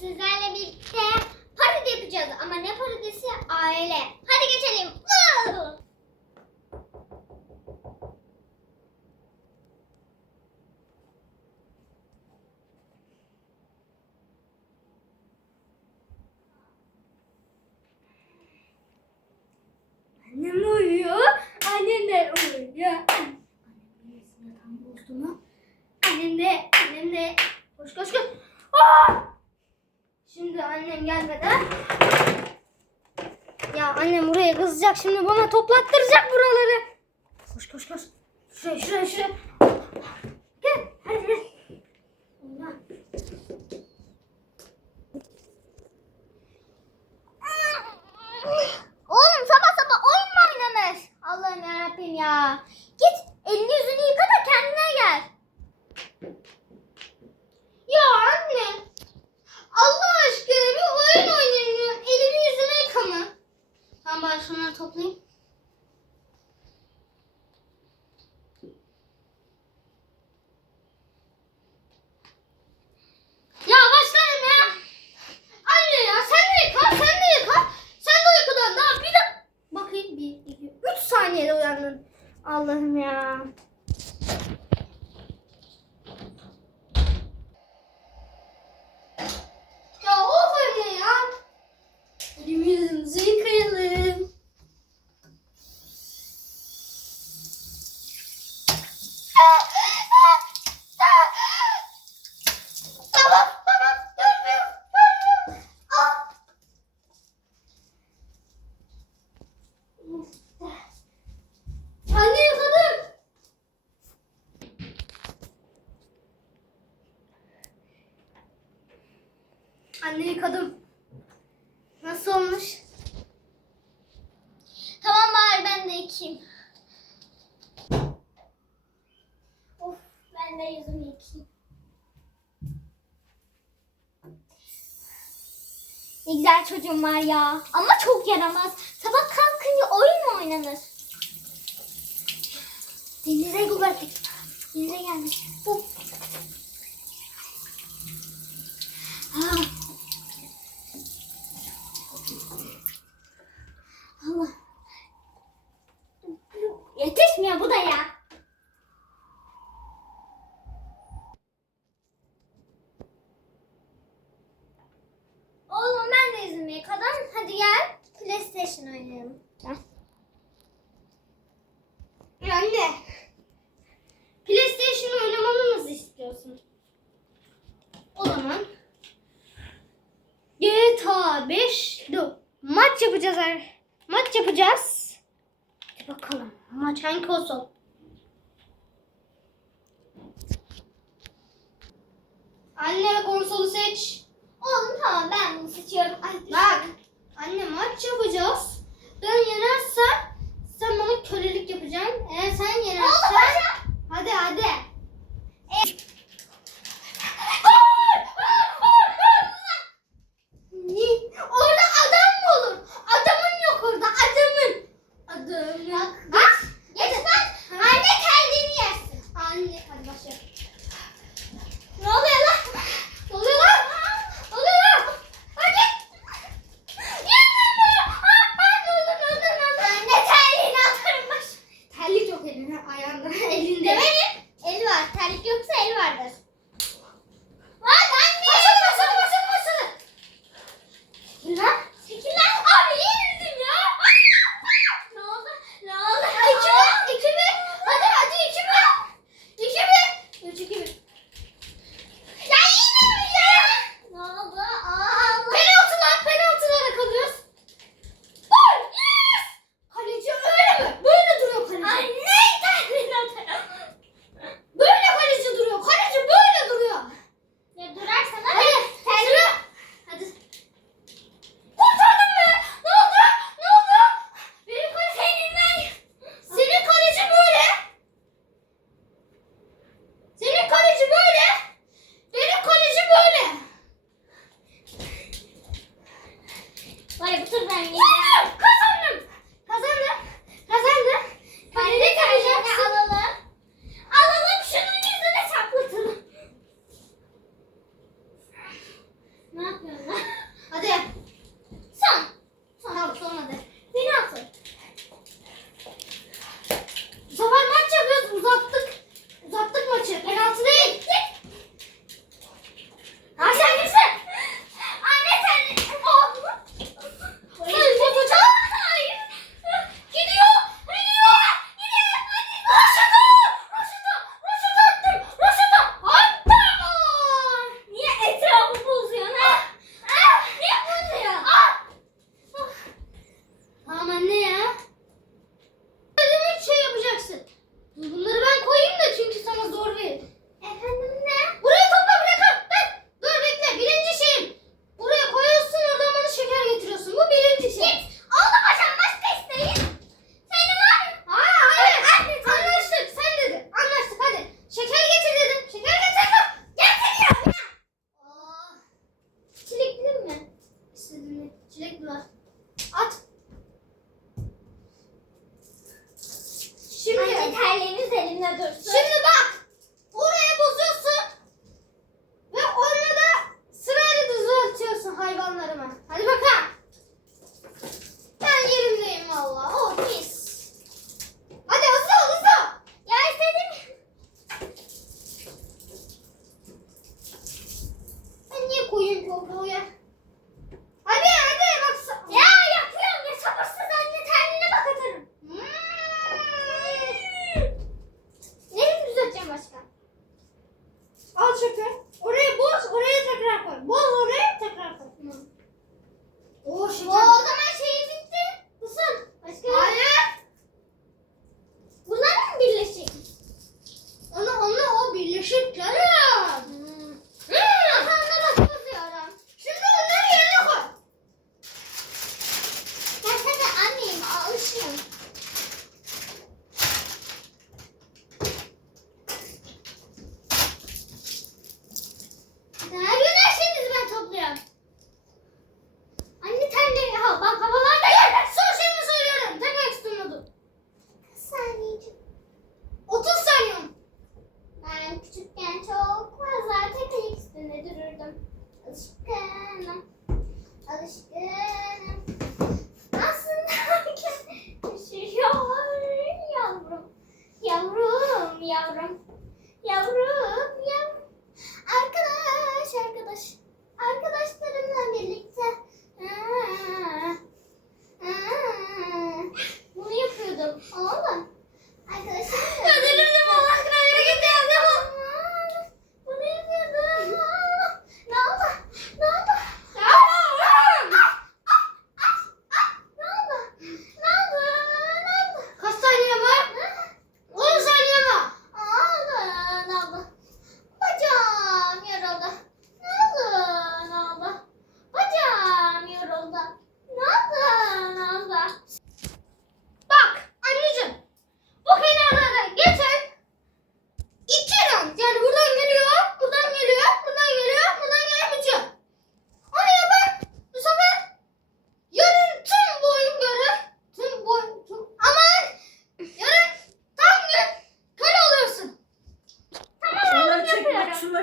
sizlerle birlikte parodi yapacağız. Ama ne parodisi? Aile. Hadi geçelim. Annem uyuyor. Annem de uyuyor. Annem benim yatağımı bozdu mu? Annem de, annem de. Koş koş koş. Aa! Şimdi gelmeden. Ya annem buraya kızacak şimdi bana toplattıracak buraları. Koş koş koş. Şuraya şuraya şuraya. Gel hadi gel. Allah. Oğlum sabah sabah oyun mu oynanır? Allah'ım yarabbim ya. Git elini yüzünü yıka da kendine gel. Ya anne. Allah aşkına bir oyun oynayayım. Elimi yüzümü yıkama. Tamam bari şunları toplayayım. Ya başlarım ya. Anne ya sen de yıka, sen de yıka. Sen de uykudan daha bir de... Bakayım bir, iki, üç saniyede uyandın. Allah'ım ya of anne ya. Elimi yüzümüzü yıkayalım. Tamam tamam. Görmüyorum. Görmüyorum. Al. Anne yıkadım. Anne yıkadım. Nasıl olmuş? Tamam bari ben de yıkayayım. Of ben de yüzümü yıkayayım. Ne güzel çocuğum var ya. Ama çok yaramaz. Sabah kalkınca oyun mu oynanır? Denize gubertek. Denize gelmiş. Bu. Ah. Allah. Yetişmiyor da ya. Oğlum ben de yüzümü yıkadım. Hadi gel. PlayStation oynayalım. Gel. Anne. PlayStation oynamamı mı istiyorsun? O zaman GTA 5 dur. Maç yapacağız. ar- Maç yapacağız. Hadi bakalım. Maç hangi konsol? Anne konsolu seç. Oğlum tamam ben bunu seçiyorum. Ay, Bak. Anne maç yapacağız. Ben yenersem sen bana kölelik yapacaksın. Eğer sen Oğlum yenersen başa. hadi hadi. güzelimle dursun. Şimdi bak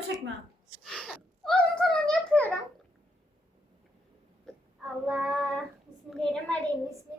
şunları çekme. Oğlum tamam yapıyorum. Allah. Bismillahirrahmanirrahim. Bismillah.